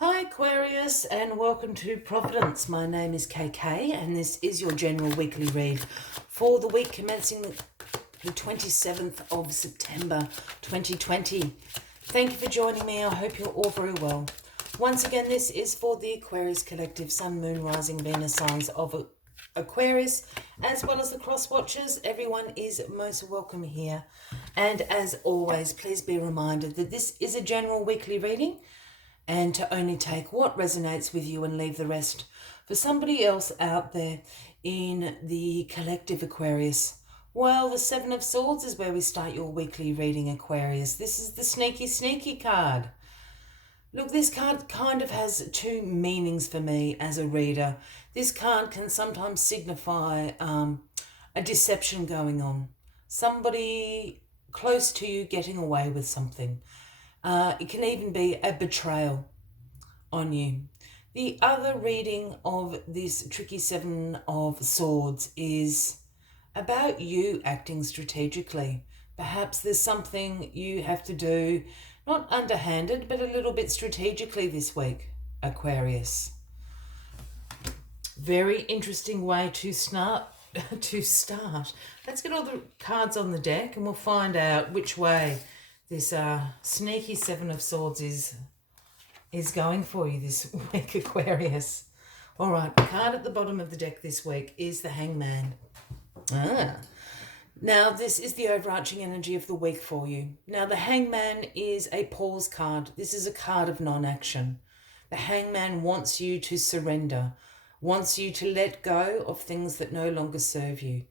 Hi Aquarius and welcome to Providence. My name is KK and this is your general weekly read for the week commencing the 27th of September 2020. Thank you for joining me. I hope you're all very well. Once again, this is for the Aquarius Collective Sun, Moon, Rising, Venus signs of Aquarius, as well as the cross watchers. Everyone is most welcome here. And as always, please be reminded that this is a general weekly reading and to only take what resonates with you and leave the rest for somebody else out there in the collective Aquarius. Well, the Seven of Swords is where we start your weekly reading, Aquarius. This is the sneaky card. Look, this card kind of has two meanings for me as a reader. This card can sometimes signify a deception going on. Somebody close to you getting away with something. It can even be a betrayal on you. The other reading of this tricky Seven of Swords is about you acting strategically. Perhaps there's something you have to do, not underhanded, but a little bit strategically this week, Aquarius. Very interesting way to start. Let's get all the cards on the deck and we'll find out which way this sneaky Seven of Swords is going for you this week, Aquarius. All right, the card at the bottom of the deck this week is the Hangman. Now, this is the overarching energy of the week for you. Now, the Hangman is a pause card. This is a card of non-action. The Hangman wants you to surrender, wants you to let go of things that no longer serve you,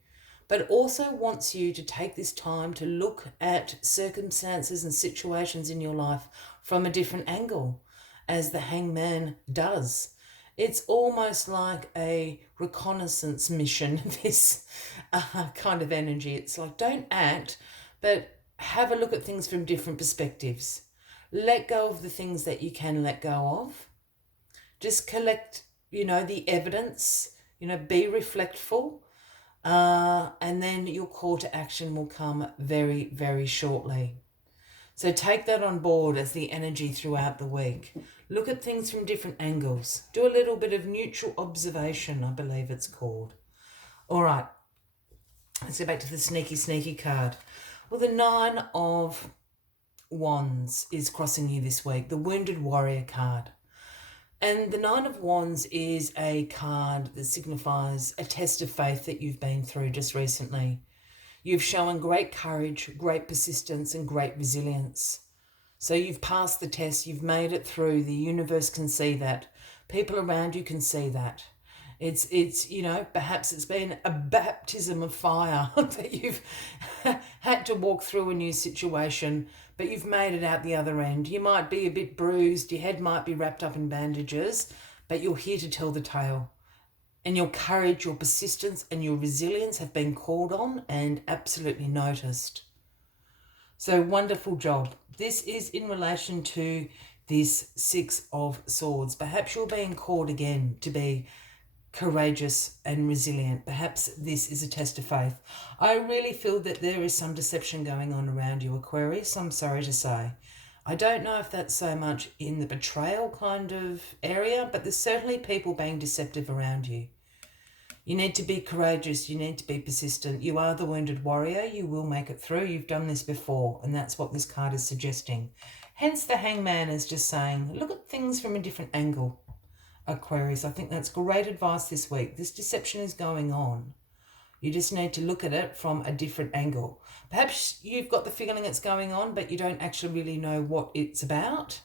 but also wants you to take this time to look at circumstances and situations in your life from a different angle, as the Hangman does. It's almost like a reconnaissance mission, this kind of energy. It's like, don't act, but have a look at things from different perspectives. Let go of the things that you can let go of. Just collect, the evidence, be reflectful. And then your call to action will come very, very shortly. So take that on board as the energy throughout the week. Look at things from different angles. Do a little bit of neutral observation, I believe it's called. All right, let's go back to the sneaky card. Well, the Nine of Wands is crossing you this week, the Wounded Warrior card. And the Nine of Wands is a card that signifies a test of faith that you've been through just recently. You've shown great courage, great persistence, and great resilience. So you've passed the test, you've made it through. The universe can see that. People around you can see that. It's perhaps it's been a baptism of fire that you've had to walk through a new situation, but you've made it out the other end. You might be a bit bruised, your head might be wrapped up in bandages, but you're here to tell the tale. And your courage, your persistence, and your resilience have been called on and absolutely noticed. So wonderful job. This is in relation to this Six of Swords. Perhaps you're being called again to be courageous and resilient. Perhaps this is a test of faith. I really feel that there is some deception going on around you, Aquarius. I'm sorry to say. I don't know if that's so much in the betrayal kind of area, but there's certainly people being deceptive around you. You need to be courageous. You need to be persistent. You are the Wounded Warrior. You will make it through. You've done this before, and that's what this card is suggesting. Hence, the Hangman is just saying, look at things from a different angle, Aquarius. I think that's great advice this week. This deception is going on. You just need to look at it from a different angle. Perhaps you've got the feeling it's going on, but you don't actually really know what it's about.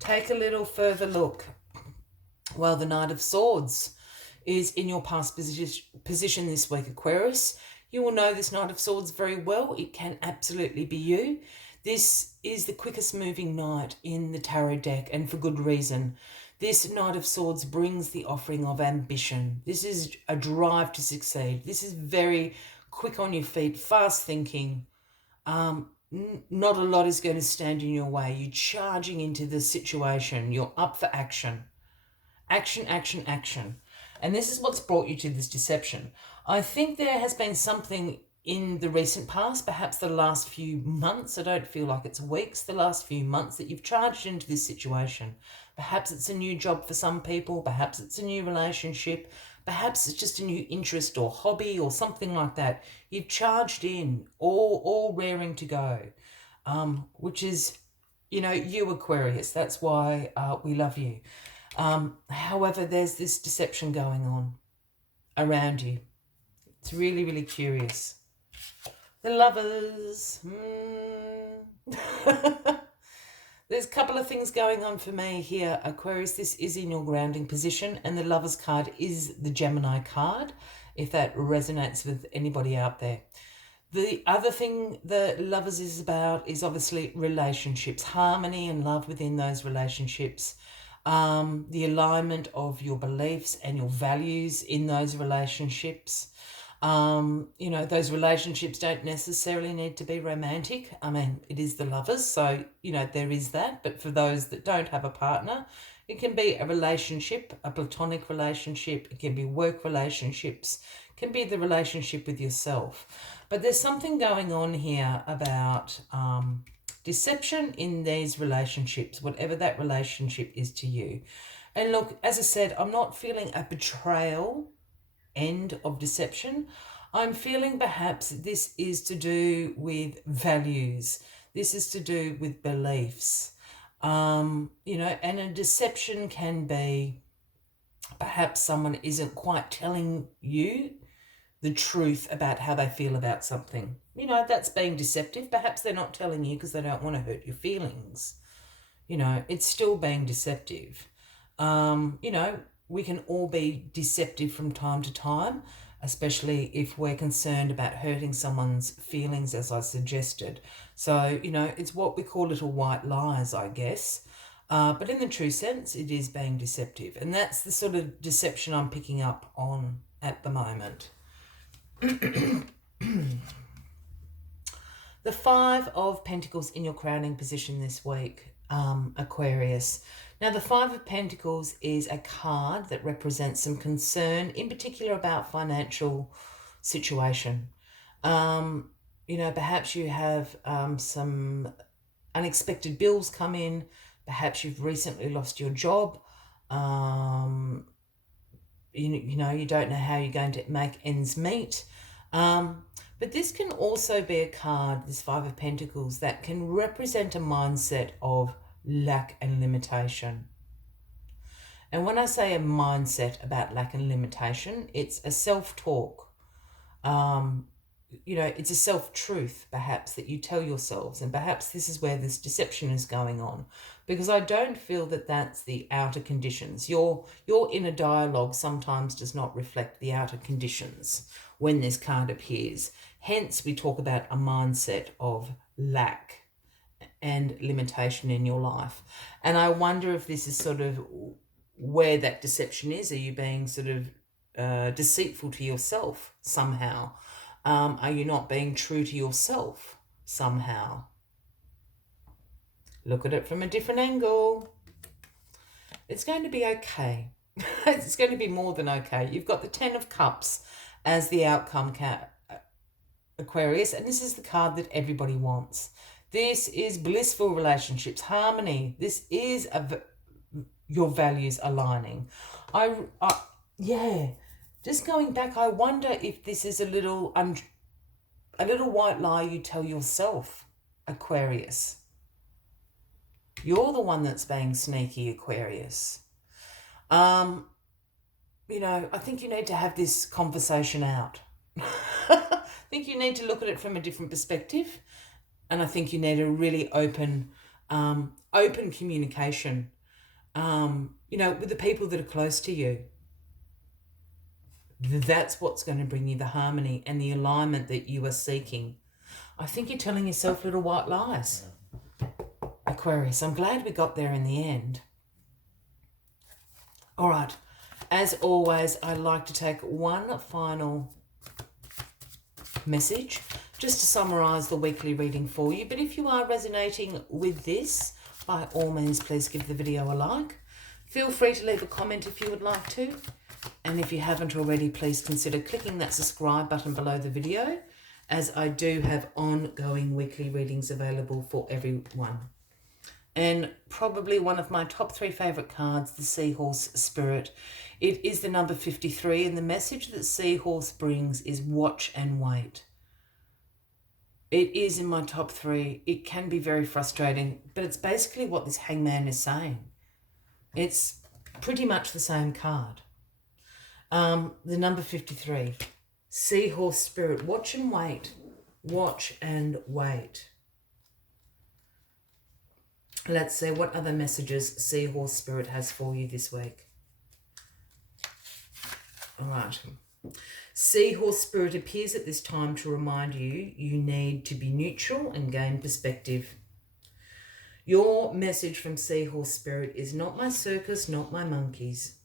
Take a little further look. Well, the Knight of Swords is in your past position this week, Aquarius. You will know this Knight of Swords very well. It can absolutely be you. This is the quickest moving knight in the tarot deck, and for good reason. This Knight of Swords brings the offering of ambition. This is a drive to succeed. This is very quick on your feet, fast thinking. Not a lot is going to stand in your way. You're charging into the situation. You're up for action. Action. And this is what's brought you to this deception. I think there has been something in the recent past, perhaps the last few months, I don't feel like it's weeks, the last few months that you've charged into this situation. Perhaps it's a new job for some people, perhaps it's a new relationship, perhaps it's just a new interest or hobby or something like that. You've charged in, all raring to go, which is, you know, you Aquarius. That's why we love you. However, there's this deception going on around you. It's really, really curious. The Lovers. There's a couple of things going on for me here, Aquarius. This is in your grounding position, and the Lovers card is the Gemini card, if that resonates with anybody out there. The other thing the Lovers is about is obviously relationships, harmony and love within those relationships, the alignment of your beliefs and your values in those relationships. You know, those relationships don't necessarily need to be romantic. I mean, it is the Lovers, so, you know, there is that. But for those that don't have a partner, it can be a relationship, a platonic relationship. It can be work relationships. It can be the relationship with yourself. But there's something going on here about deception in these relationships, whatever that relationship is to you. And look, as I said, I'm not feeling a betrayal end of deception. I'm feeling perhaps this is to do with values. This is to do with beliefs. You know, and a deception can be perhaps someone isn't quite telling you the truth about how they feel about something. You know, that's being deceptive. Perhaps they're not telling you because they don't want to hurt your feelings. You know, it's still being deceptive. You know, we can all be deceptive from time to time, especially if we're concerned about hurting someone's feelings, as I suggested. So, you know, it's what we call little white lies, I guess. But in the true sense, it is being deceptive. And that's the sort of deception I'm picking up on at the moment. The Five of Pentacles in your crowning position this week, Aquarius. Now, the Five of Pentacles is a card that represents some concern, in particular about financial situation. You know, perhaps you have some unexpected bills come in. Perhaps you've recently lost your job. You know, you don't know how you're going to make ends meet. But this can also be a card, this Five of Pentacles, that can represent a mindset of lack and limitation. And when I say a mindset about lack and limitation, it's a self-talk. You know, it's a self-truth, perhaps, that you tell yourselves. And perhaps this is where this deception is going on. Because I don't feel that that's the outer conditions. Your inner dialogue sometimes does not reflect the outer conditions when this card appears. Hence, we talk about a mindset of lack and limitation in your life. And I wonder if this is sort of where that deception is. Are you being sort of deceitful to yourself somehow? Are you not being true to yourself somehow? Look at it from a different angle. It's going to be okay. It's going to be more than okay. You've got the Ten of Cups as the outcome, Aquarius, and this is the card that everybody wants. This is blissful relationships, harmony. This is your values aligning. Yeah. Just going back, I wonder if this is a little white lie you tell yourself, Aquarius. You're the one that's being sneaky, Aquarius. You know, I think you need to have this conversation out. I think you need to look at it from a different perspective. And I think you need a really open communication, you know, with the people that are close to you. That's what's going to bring you the harmony and the alignment that you are seeking. I think you're telling yourself little white lies, Aquarius. I'm glad we got there in the end. All right. As always, I'd like to take one final message just to summarise the weekly reading for you. But if you are resonating with this, by all means, please give the video a like. Feel free to leave a comment if you would like to. And if you haven't already, please consider clicking that subscribe button below the video as I do have ongoing weekly readings available for everyone. And probably one of my top 3 favourite cards, the Seahorse Spirit. It is the number 53, and the message that Seahorse brings is watch and wait. It is in my top 3. It can be very frustrating, but it's basically what this Hangman is saying. It's pretty much the same card. The number 53, Seahorse Spirit. Watch and wait. Watch and wait. Let's see what other messages Seahorse Spirit has for you this week. All right. Seahorse Spirit appears at this time to remind you need to be neutral and gain perspective. Your message from Seahorse Spirit is not my circus, not my monkeys.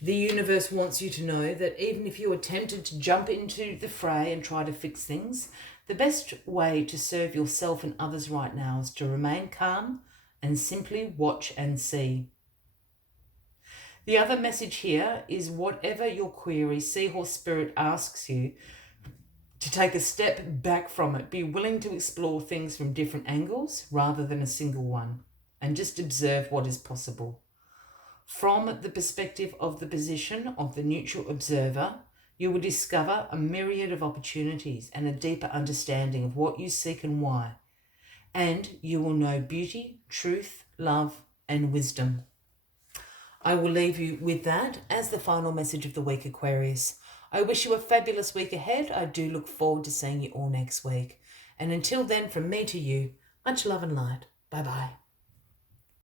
The universe wants you to know that even if you are tempted to jump into the fray and try to fix things, the best way to serve yourself and others right now is to remain calm and simply watch and see. The other message here is whatever your query, Seahorse Spirit asks you to take a step back from it. Be willing to explore things from different angles rather than a single one, and just observe what is possible. From the perspective of the position of the neutral observer, you will discover a myriad of opportunities and a deeper understanding of what you seek and why. And you will know beauty, truth, love, and wisdom. I will leave you with that as the final message of the week, Aquarius. I wish you a fabulous week ahead. I do look forward to seeing you all next week. And until then, from me to you, much love and light. Bye-bye.